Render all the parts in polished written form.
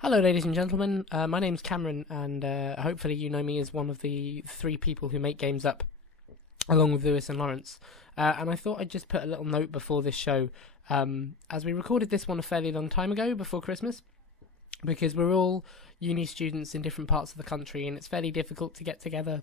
Hello, ladies and gentlemen. My name's Cameron, and hopefully you know me as one of the three people who make games up, along with Lewis and Lawrence. And I thought I'd just put a little note before this show, as we recorded this one a fairly long time ago, before Christmas, because we're all uni students in different parts of the country, and it's fairly difficult to get together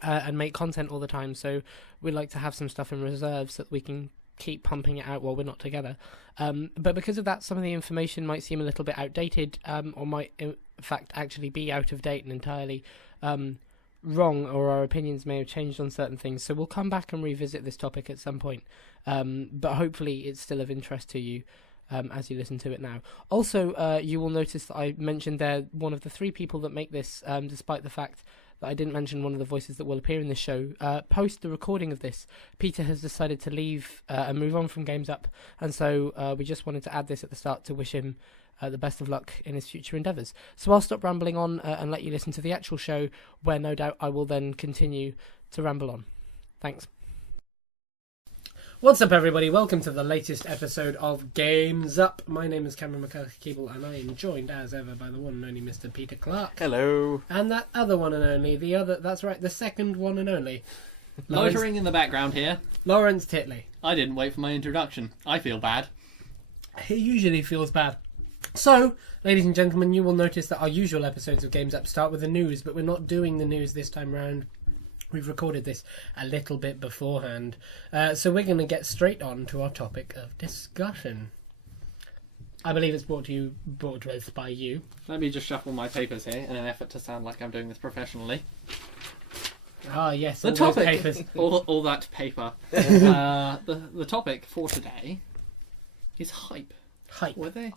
and make content all the time. So we'd like to have some stuff in reserve so that we can keep pumping it out while we're not together. But because of that, some of the information might seem a little bit outdated, or might in fact actually be out of date and entirely wrong, or our opinions may have changed on certain things. So we'll come back and revisit this topic at some point. But hopefully it's still of interest to you as you listen to it now. Also, you will notice that I mentioned there one of the three people that make this, despite the fact that I didn't mention one of the voices that will appear in this show. Post the recording of this, Peter has decided to leave and move on from Games Up, and so we just wanted to add this at the start to wish him the best of luck in his future endeavours. So I'll stop rambling on and let you listen to the actual show, where no doubt I will then continue to ramble on. Thanks. What's up, everybody? Welcome to the latest episode of Games Up. My name is Cameron McCulloch-Keeble, and I am joined, as ever, by the one and only Mr. Peter Clark. Hello. And that other one and only, that's right, the second one and only. Loitering in the background here. Lawrence Titley. I didn't wait for my introduction. I feel bad. He usually feels bad. So, ladies and gentlemen, you will notice that our usual episodes of Games Up start with the news, but we're not doing the news this time round. We've recorded this a little bit beforehand. So we're going to get straight on to our topic of discussion. I believe it's brought to us by you. Let me just shuffle my papers here in an effort to sound like I'm doing this professionally. Ah, yes, The all topic, those papers. all that paper. The topic for today is hype. Hype. Whether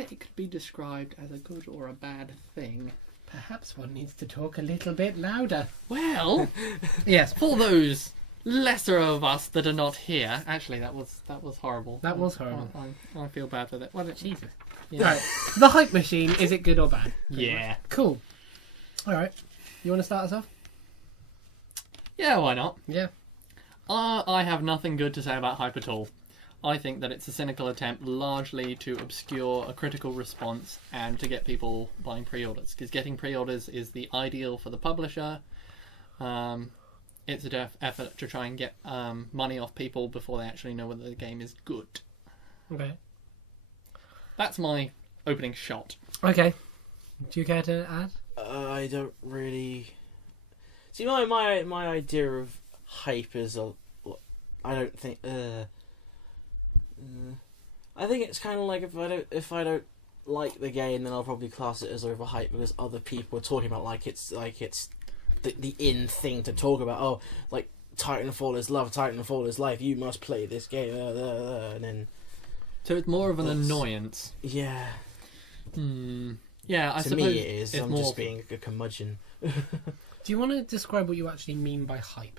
it could be described as a good or a bad thing. Perhaps one needs to talk a little bit louder. Well, yes, for those lesser of us that are not here. Actually, that was horrible. That was horrible. I feel bad with it. Jesus. Yeah. Right. The hype machine, is it good or bad? Yeah. Cool. Alright. You want to start us off? Yeah, why not? Yeah. I have nothing good to say about hype at all. I think that it's a cynical attempt largely to obscure a critical response and to get people buying pre-orders. Because getting pre-orders is the ideal for the publisher. It's an effort to try and get money off people before they actually know whether the game is good. Okay. That's my opening shot. Okay. Do you care to add? I don't really... See, my idea of hype is... I don't think... I think it's kind of like if I don't like the game, then I'll probably class it as overhyped because other people are talking about it's the in thing to talk about. Oh, like Titanfall is love, Titanfall is life. You must play this game, and then. So it's more of an annoyance. Yeah. Yeah, I to suppose me it is. I'm just being a curmudgeon. Do you want to describe what you actually mean by hype?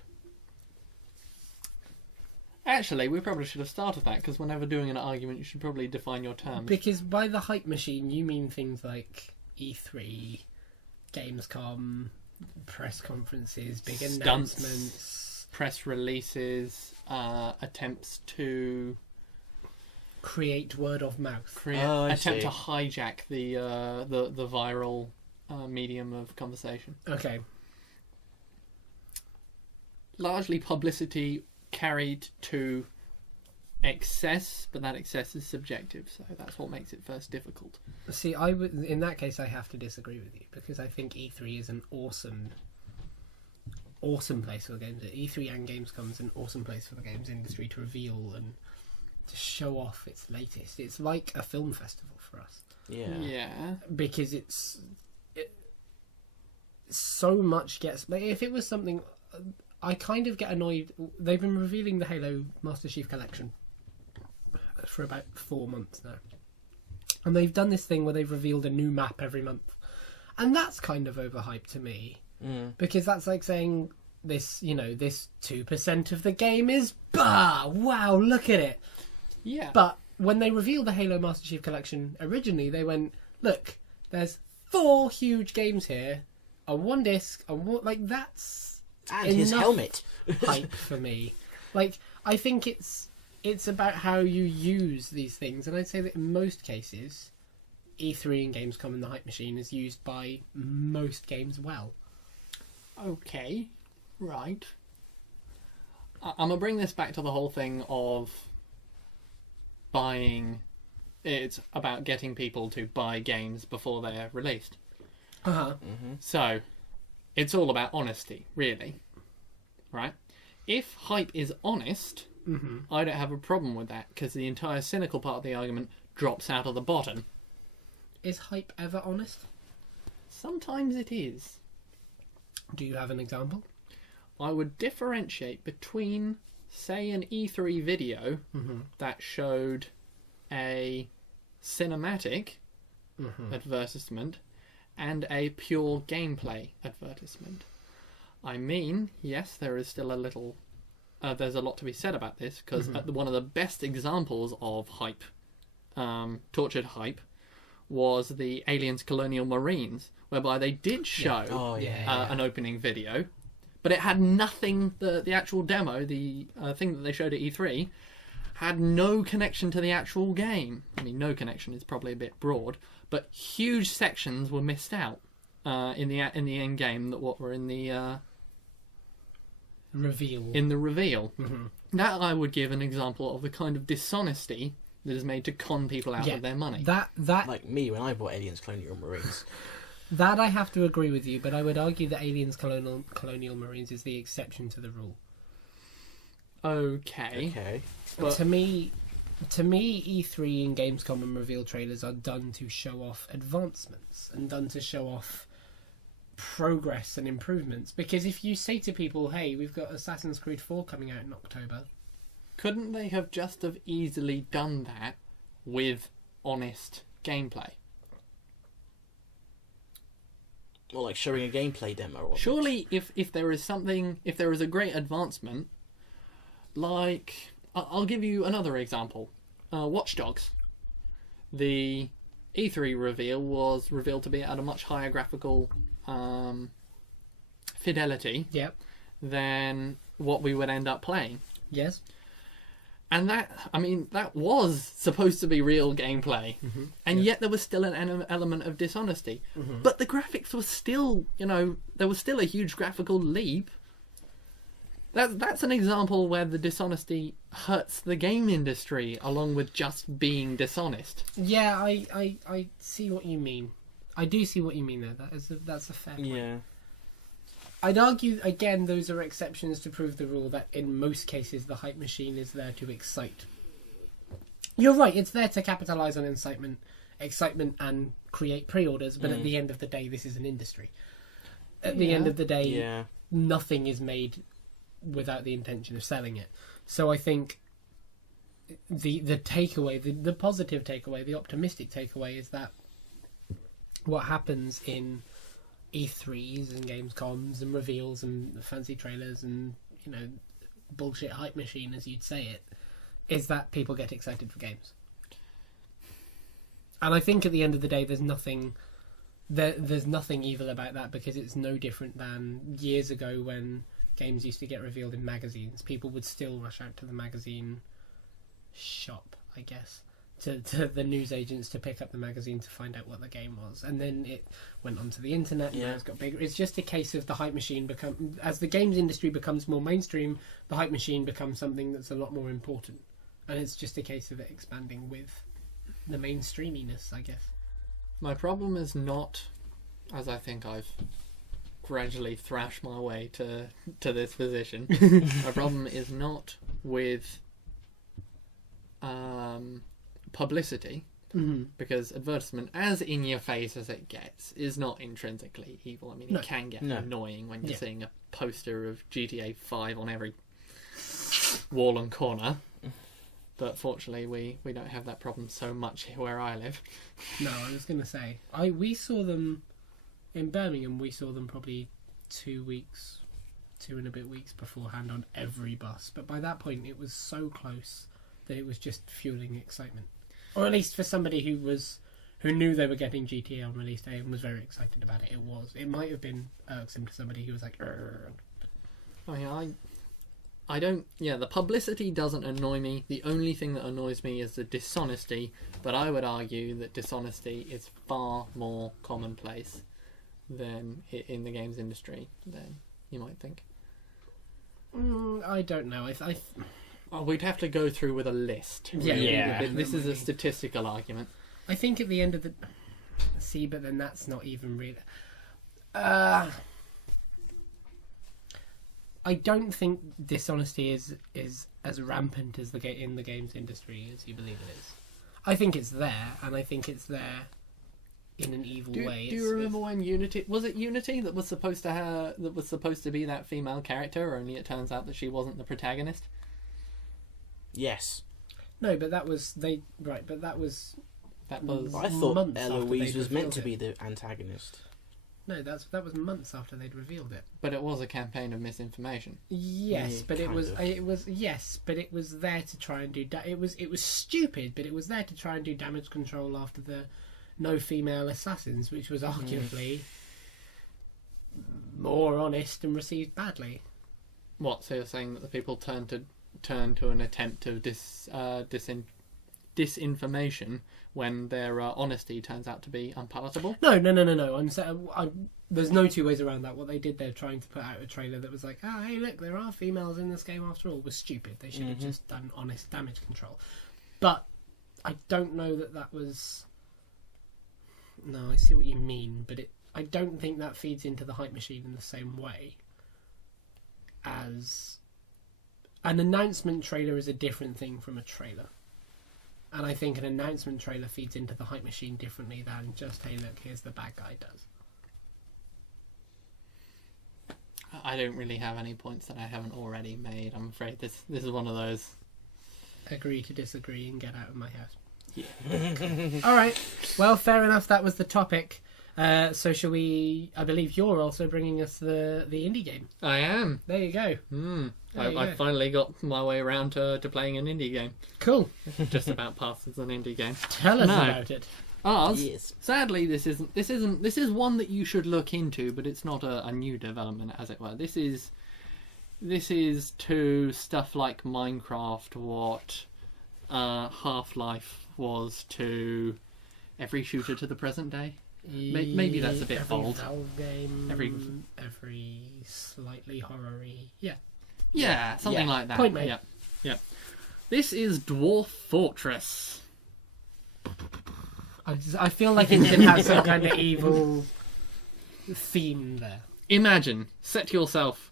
Actually, we probably should have started that, because whenever doing an argument, you should probably define your terms. Because by the hype machine, you mean things like E3, Gamescom, press conferences, big announcements, press releases, attempts to create word of mouth, attempt to hijack the viral medium of conversation. Okay. Largely publicity carried to excess, but that excess is subjective, so that's what makes it first difficult. See, in that case, I have to disagree with you, because I think E3 is an awesome place for the games. E3 and Gamescom is an awesome place for the games industry to reveal and to show off its latest. It's like a film festival for us. Yeah. Because it so much gets... Like, if it was something... I kind of get annoyed. They've been revealing the Halo Master Chief Collection for about 4 months now. And they've done this thing where they've revealed a new map every month. And that's kind of overhyped to me. Because that's like saying this 2% of the game is... Bah! Wow, look at it! Yeah. But when they revealed the Halo Master Chief Collection originally, they went, look, there's 4 huge games here on one disc, and that's... And his helmet. Hype for me. Like, I think it's about how you use these things, and I'd say that in most cases, E3 and Gamescom and the hype machine is used by most games well. Okay, right. I'm going to bring this back to the whole thing of buying. It's about getting people to buy games before they're released. Uh-huh. So, it's all about honesty, really. Right? If hype is honest, I don't have a problem with that, because the entire cynical part of the argument drops out of the bottom. Is hype ever honest? Sometimes it is. Do you have an example? I would differentiate between, say, an E3 video that showed a cinematic advertisement and a pure gameplay advertisement. I mean, yes, there is still a little... there's a lot to be said about this, because one of the best examples of hype, tortured hype, was the Aliens Colonial Marines, whereby they did show an opening video, but it had nothing, the actual demo, the thing that they showed at E3, had no connection to the actual game. I mean, no connection is probably a bit broad, but huge sections were missed out in the end game that what were in the reveal. In the reveal. That I would give an example of the kind of dishonesty that is made to con people out of their money. That Like me when I bought Aliens Colonial Marines. That I have to agree with you, but I would argue that Aliens Colonial Marines is the exception to the rule. Okay. But to me, E3 and Gamescom and reveal trailers are done to show off advancements and done to show off progress and improvements. Because if you say to people, hey, we've got Assassin's Creed 4 coming out in October... Couldn't they have just have easily done that with honest gameplay? Or like showing a gameplay demo. Or Surely, if there is something, if there is a great advancement, like I'll give you another example. Watch Dogs. The E3 reveal was revealed to be at a much higher graphical fidelity than what we would end up playing. Yes. And that was supposed to be real gameplay. And yet there was still an element of dishonesty. But the graphics were still, there was still a huge graphical leap. That's an example where the dishonesty hurts the game industry along with just being dishonest. Yeah, I see what you mean. I do see what you mean there. That's a fair point. Yeah. I'd argue, again, those are exceptions to prove the rule that in most cases the hype machine is there to excite. You're right, it's there to capitalise on excitement and create pre-orders, but at the end of the day, this is an industry. At the end of the day, nothing is made without the intention of selling it. So I think the takeaway, the positive takeaway, the optimistic takeaway is that what happens in E3s and Gamescoms and reveals and fancy trailers and bullshit hype machine, as you'd say it, is that people get excited for games. And I think at the end of the day there's nothing evil about that, because it's no different than years ago when games used to get revealed in magazines. People would still rush out to the magazine shop, I guess, to the newsagents to pick up the magazine to find out what the game was, and then it went onto the internet and now it's got bigger. It's just a case of the hype machine as the games industry becomes more mainstream, the hype machine becomes something that's a lot more important, and it's just a case of it expanding with the mainstreaminess, I guess. My problem is not, as I think I've gradually thrashed my way to this position, my problem is not with publicity, because advertisement, as in your face as it gets, is not intrinsically evil. I mean, it can get annoying when you're seeing a poster of GTA 5 on every wall and corner, but fortunately we don't have that problem so much where I live. No, I was going to say, we saw them in Birmingham. We saw them probably 2 and a bit weeks beforehand on every bus, but by that point it was so close that it was just fueling excitement. Or at least for somebody who knew they were getting GTA on release day and was very excited about it, it might have been irksome to somebody who was like, "Urgh." I mean, I don't. Yeah, the publicity doesn't annoy me. The only thing that annoys me is the dishonesty. But I would argue that dishonesty is far more commonplace than in the games industry than you might think. I don't know. We'd have to go through with a list. Really. Yeah. This is a statistical argument. I think at the end of the... See, but then that's not even real. I don't think dishonesty is as rampant as in the games industry as you believe it is. I think it's there, and I think it's there in an evil way. Do you remember when Unity that was supposed to be that female character, only it turns out that she wasn't the protagonist? Yes. No, but that was But that was. I thought months after Eloise they'd was meant to revealed be the antagonist. No, that was months after they'd revealed it. But it was a campaign of misinformation. Yes, Yeah, but it was there to try and do. It was stupid, but it was there to try and do damage control after the no female assassins, which was arguably more honest and received badly. What? So you're saying that the people turned to an attempt of disinformation when their honesty turns out to be unpalatable? No. There's no two ways around that. What they did, they're trying to put out a trailer that was like, "Oh, hey, look, there are females in this game after all." Was stupid. They should have just done honest damage control. But I don't know that was. No, I see what you mean, but I don't think that feeds into the hype machine in the same way as an announcement trailer is a different thing from a trailer. And I think an announcement trailer feeds into the hype machine differently than just, hey, look, here's the bad guy does. I don't really have any points that I haven't already made. I'm afraid this is one of those. Agree to disagree and get out of my house. Yeah. All right. Well, fair enough. That was the topic. So shall we... I believe you're also bringing us the indie game. I am. There you go. I finally got my way around to playing an indie game. Cool. Just about passed as an indie game. Tell us about it. Ours. Yes. Sadly, this is one that you should look into, but it's not a new development, as it were. This is to stuff like Minecraft what Half-Life was to every shooter to the present day. Maybe that's a bit bold. Valve game, every slightly horror-y. Yeah, something like that. Point made. Yeah. This is Dwarf Fortress. I feel like it did have some kind of evil theme there. Imagine, set yourself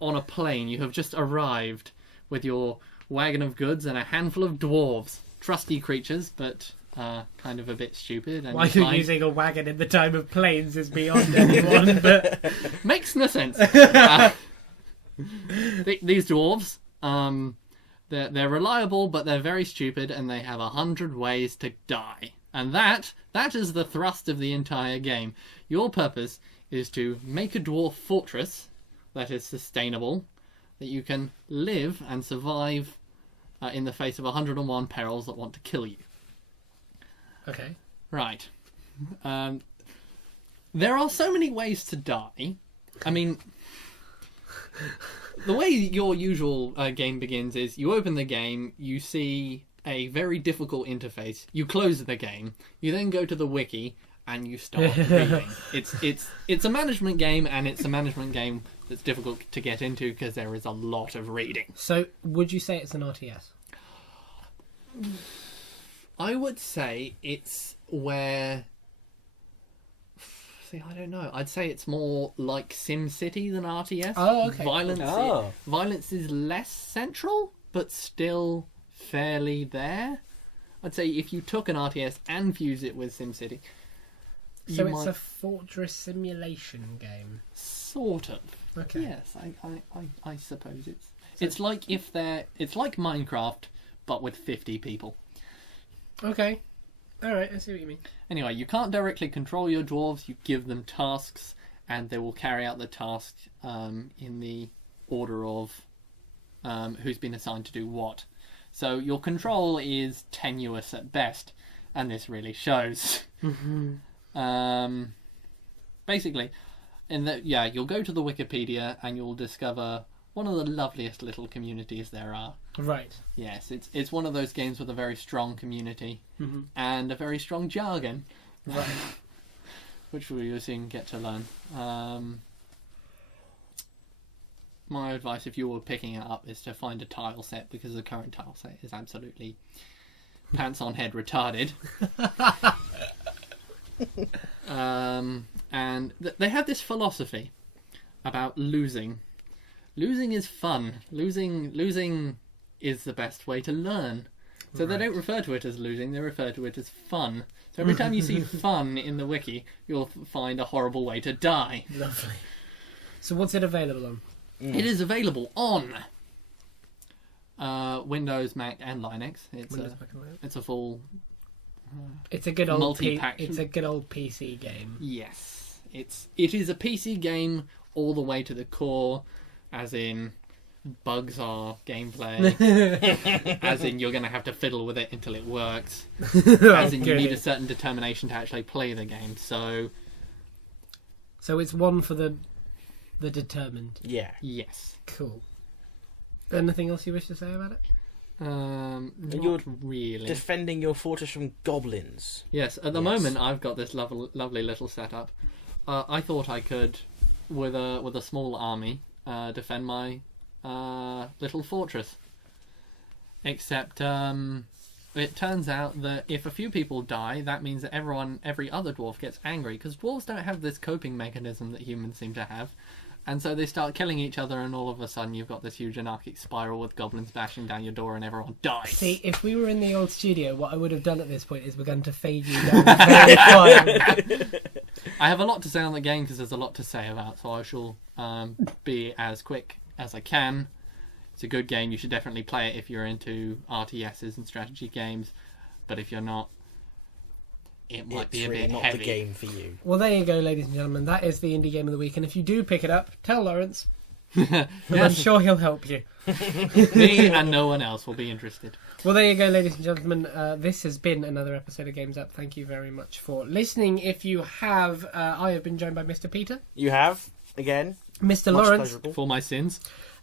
on a plane. You have just arrived with your wagon of goods and a handful of dwarves. Trusty creatures, but kind of a bit stupid. And why you're using a wagon in the time of planes is beyond anyone, but... Makes no sense. These dwarves, they're reliable, but they're very stupid, and they have 100 ways to die. And that is the thrust of the entire game. Your purpose is to make a dwarf fortress that is sustainable, that you can live and survive in the face of 101 perils that want to kill you. Okay. Right. There are so many ways to die. I mean, the way your usual game begins is you open the game, you see a very difficult interface, you close the game, you then go to the wiki, and you start reading. It's a management game, and it's a management game that's difficult to get into because there is a lot of reading. So, would you say it's an RTS? I would say it's where... See, I don't know. I'd say it's more like SimCity than RTS. Oh, okay. Violence is less central, but still fairly there. I'd say if you took an RTS and fused it with SimCity... So it's a fortress simulation game? Sort of. Okay. Yes, I suppose it's like it's like Minecraft, but with 50 people. Okay. Alright, I see what you mean. Anyway, you can't directly control your dwarves, you give them tasks, and they will carry out the task in the order of who's been assigned to do what. So your control is tenuous at best, and this really shows. Basically, you'll go to the Wikipedia and you'll discover one of the loveliest little communities there are. Right. Yes, it's one of those games with a very strong community and a very strong jargon, Right. which we will soon get to learn. My advice, if you were picking it up, is to find a tile set, because the current tile set is absolutely pants on head retarded. And they have this philosophy about losing. Losing is fun. Losing is the best way to learn. So they don't refer to it as losing, they refer to it as fun. So every time you see fun in the wiki, you'll find a horrible way to die. Lovely. So what's it available on? It is available on Windows, Mac, and Linux. It's a full It's a good old multi-pack. It's a good old PC game. Yes, it is a PC game all the way to the core, as in bugs are gameplay, as in you're going to have to fiddle with it until it works, as in you need a certain determination to actually play the game. So it's one for the determined. Yeah. yes, Cool. Anything else you wish to say about it? not you're really. Defending your fortress from goblins. Yes, at the moment I've got this lovely little setup. I thought I could, with a small army, defend my little fortress. Except it turns out that if a few people die, that means that every other dwarf gets angry, because dwarves don't have this coping mechanism that humans seem to have. And so they start killing each other, and all of a sudden you've got this huge anarchic spiral with goblins bashing down your door and everyone dies. See, if we were in the old studio, what I would have done at this point is begun to fade you down very fine. I have a lot to say on the game because there's a lot to say about, so I shall be as quick as I can. It's a good game. You should definitely play it if you're into RTSs and strategy games. But if you're not, it might be a really bit not heavy. the game for you. Well, there you go, ladies and gentlemen. That is the indie game of the week. And if you do pick it up, tell Lawrence. I'm Yes, sure he'll help you. me and no one else will be interested. Well, there you go, ladies and gentlemen. This has been another episode of Games Up. Thank you very much for listening. If you have, I have been joined by Mr. Peter, You have, again. Mr. Much Lawrence, pleasurable. For my sins.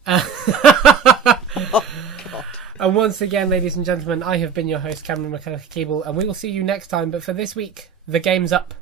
Oh, God. and once again, ladies and gentlemen, I have been your host, Cameron McCulloch-Keeble, and we will see you next time. But for this week, the game's up.